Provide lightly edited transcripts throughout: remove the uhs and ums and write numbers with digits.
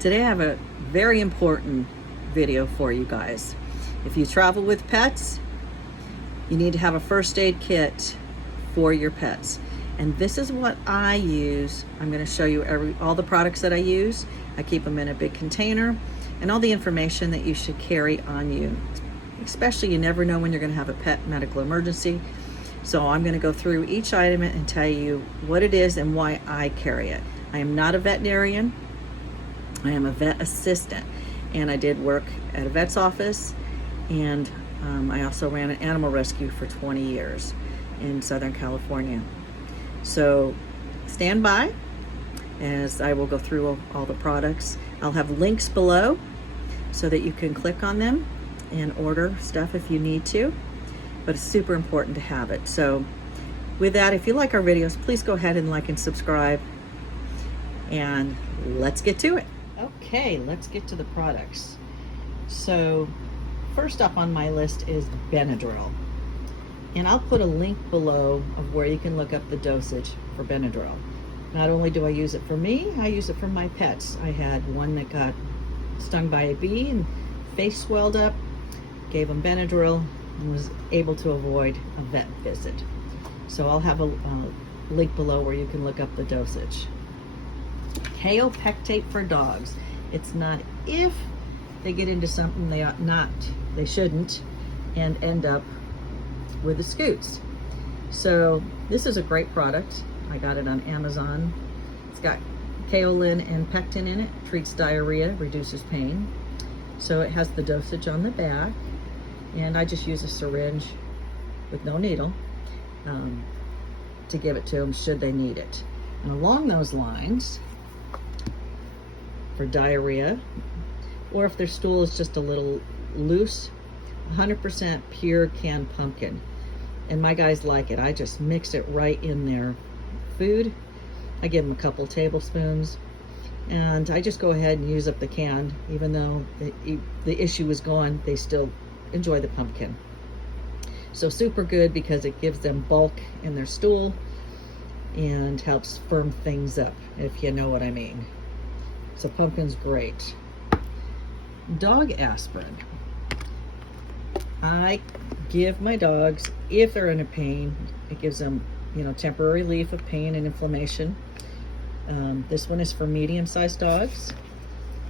Today I have a very important video for you guys. If you travel with pets, you need to have a first aid kit for your pets. And this is what I use. I'm going to show you all the products that I use. I keep them in a big container, and all the information that you should carry on you. Especially, you never know when you're going to have a pet medical emergency. So I'm going to go through each item and tell you what it is and why I carry it. I am not a veterinarian. I am a vet assistant, and I did work at a vet's office, and I also ran an animal rescue for 20 years in Southern California. So stand by as I will go through all the products. I'll have links below so that you can click on them and order stuff if you need to, but it's super important to have it. So with that, if you like our videos, please go ahead and like and subscribe, and let's get to it. Okay, let's get to the products. So first up on my list is Benadryl. And I'll put a link below of where you can look up the dosage for Benadryl. Not only do I use it for me, I use it for my pets. I had one that got stung by a bee and face swelled up, gave him Benadryl, and was able to avoid a vet visit. So I'll have a link below where you can look up the dosage. Kalepectate for dogs. It's not if they get into something they shouldn't, and end up with the scoots. So this is a great product. I got it on Amazon. It's got Kaolin and Pectin in it. Treats diarrhea, reduces pain. So it has the dosage on the back, and I just use a syringe with no needle to give it to them should they need it. And along those lines, for diarrhea, or if their stool is just a little loose, 100% pure canned pumpkin. And my guys like it. I just mix it right in their food. I give them a couple tablespoons, and I just go ahead and use up the can. Even though the issue is gone, they still enjoy the pumpkin. So super good because it gives them bulk in their stool and helps firm things up, if you know what I mean. So pumpkin's great. Dog aspirin. I give my dogs, if they're in a pain, it gives them, temporary relief of pain and inflammation. This one is for medium-sized dogs.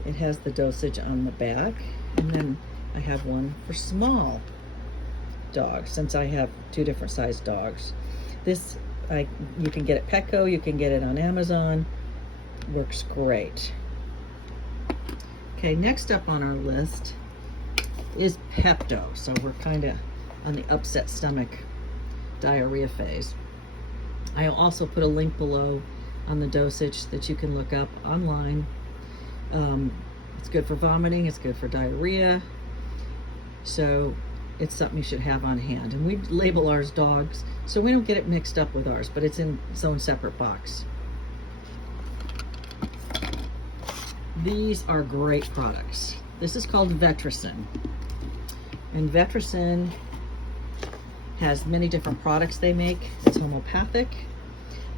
It has the dosage on the back. And then I have one for small dogs, since I have two different sized dogs. This, you can get at Petco, you can get it on Amazon. Works great. Okay, next up on our list is Pepto. So we're kind of on the upset stomach diarrhea phase. I'll also put a link below on the dosage that you can look up online. It's good for vomiting, it's good for diarrhea. So it's something you should have on hand. And we label ours dogs, so we don't get it mixed up with ours, but it's in its own separate box. These are great products. This is called Vetericyn. And Vetericyn has many different products they make. It's homeopathic.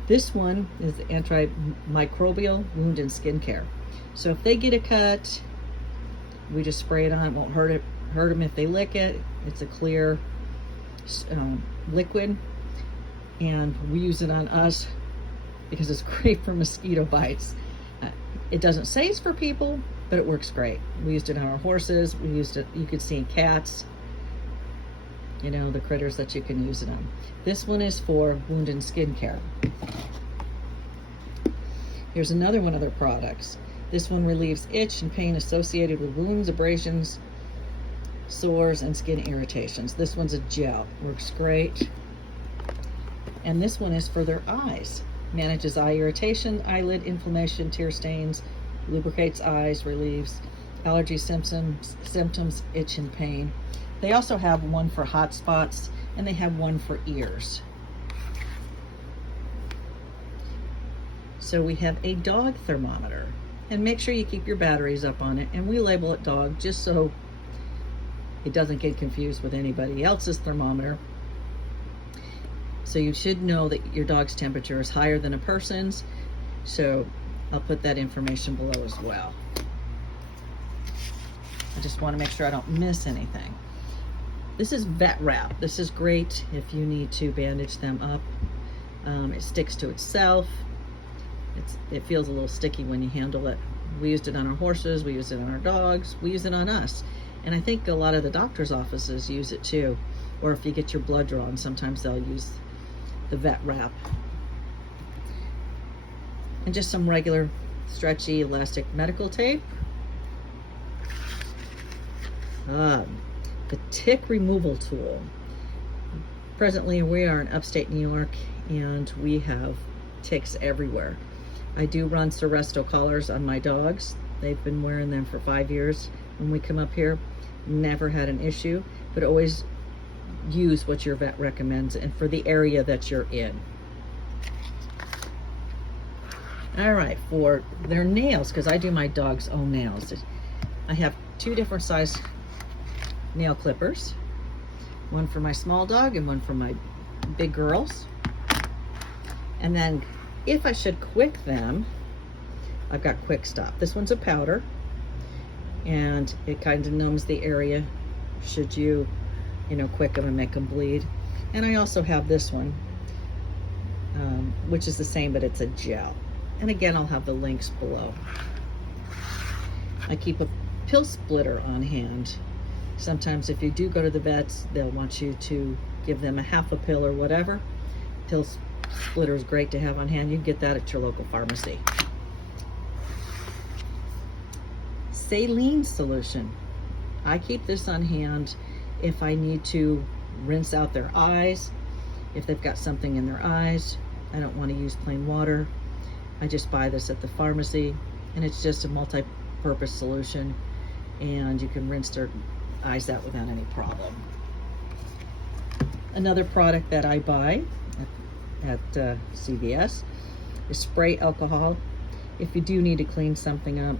This one is antimicrobial wound and skin care. So if they get a cut, we just spray it on. It won't hurt them if they lick it. It's a clear liquid, and we use it on us because it's great for mosquito bites. It doesn't say it's for people, but it works great. We used it on our horses. We used it, you could see in cats, the critters that you can use it on. This one is for wound and skin care. Here's another one of their products. This one relieves itch and pain associated with wounds, abrasions, sores, and skin irritations. This one's a gel. Works great. And this one is for their eyes. Manages eye irritation, eyelid inflammation, tear stains, lubricates eyes, relieves allergy symptoms, itch and pain. They also have one for hot spots, and they have one for ears. So we have a dog thermometer, and make sure you keep your batteries up on it, and we label it dog just so it doesn't get confused with anybody else's thermometer. So you should know that your dog's temperature is higher than a person's. So I'll put that information below as well. I just want to make sure I don't miss anything. This is vet wrap. This is great if you need to bandage them up. It sticks to itself. It feels a little sticky when you handle it. We used it on our horses, we used it on our dogs, we use it on us. And I think a lot of the doctor's offices use it too. Or if you get your blood drawn, sometimes they'll use the vet wrap. And just some regular stretchy elastic medical tape. The tick removal tool. Presently we are in upstate New York and we have ticks everywhere. I do run Seresto collars on my dogs. They've been wearing them for 5 years when we come up here. Never had an issue, but always use what your vet recommends and for the area that you're in. All right, for their nails, because I do my dog's own nails, I have 2 different size nail clippers. One for my small dog and one for my big girls. And then if I should Kwik them, I've got Kwik Stop. This one's a powder and it kind of numbs the area should you Kwik them and make them bleed. And I also have this one, which is the same, but it's a gel. And again, I'll have the links below. I keep a pill splitter on hand. Sometimes if you do go to the vets, they'll want you to give them a half a pill or whatever. Pill splitter is great to have on hand. You can get that at your local pharmacy. Saline Solution. I keep this on hand if I need to rinse out their eyes, if they've got something in their eyes. I don't want to use plain water. I just buy this at the pharmacy, and it's just a multi-purpose solution, and you can rinse their eyes out without any problem. Another product that I buy at CVS is spray alcohol. If you do need to clean something up,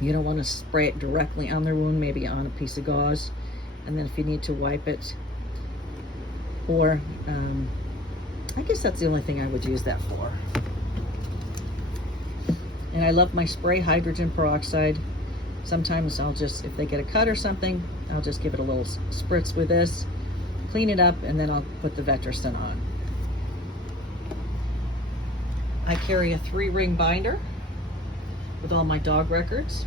you don't want to spray it directly on their wound, maybe on a piece of gauze, and then if you need to wipe it, or I guess that's the only thing I would use that for. And I love my spray hydrogen peroxide. Sometimes I'll just, if they get a cut or something, I'll just give it a little spritz with this, clean it up, and then I'll put the Vetericyn on. I carry a 3-ring binder with all my dog records,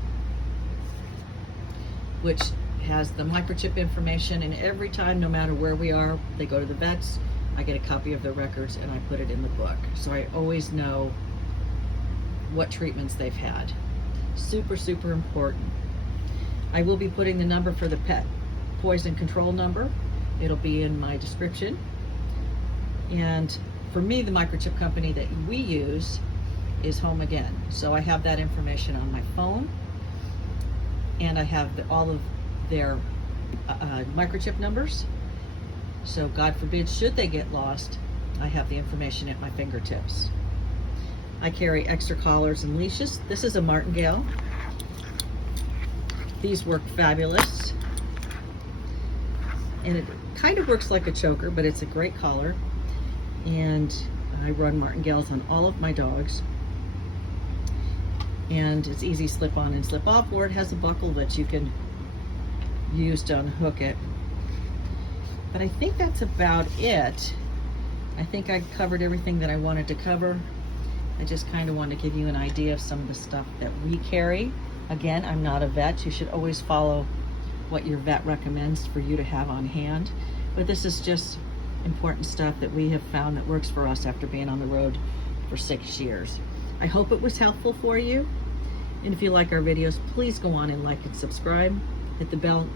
which has the microchip information, and every time, no matter where we are, they go to the vets, I get a copy of their records and I put it in the book. So I always know what treatments they've had. Super, super important. I will be putting the number for the pet poison control number. It'll be in my description. And for me, the microchip company that we use is Home Again. So I have that information on my phone, and I have all of their microchip numbers. So God forbid, should they get lost, I have the information at my fingertips. I carry extra collars and leashes. This is a martingale. These work fabulous. And it kind of works like a choker, but it's a great collar. And I run martingales on all of my dogs. And it's easy slip on and slip off, or it has a buckle that you can use to unhook it. But I think that's about it. I think I covered everything that I wanted to cover. I just kind of wanted to give you an idea of some of the stuff that we carry. Again, I'm not a vet. You should always follow what your vet recommends for you to have on hand. But this is just important stuff that we have found that works for us after being on the road for 6 years. I hope it was helpful for you. And if you like our videos, please go on and like and subscribe. Hit the bell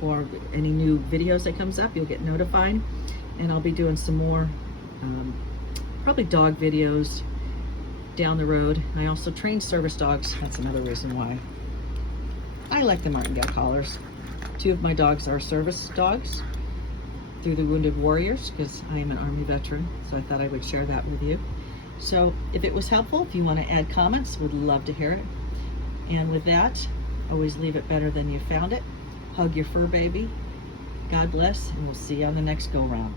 for any new videos that comes up. You'll get notified. And I'll be doing some more probably dog videos down the road. I also train service dogs. That's another reason why I like the martingale collars. 2 of my dogs are service dogs through the Wounded Warriors, because I am an Army veteran, so I thought I would share that with you. So if it was helpful, if you want to add comments, would love to hear it. And with that, always leave it better than you found it. Hug your fur baby. God bless, and we'll see you on the next go round.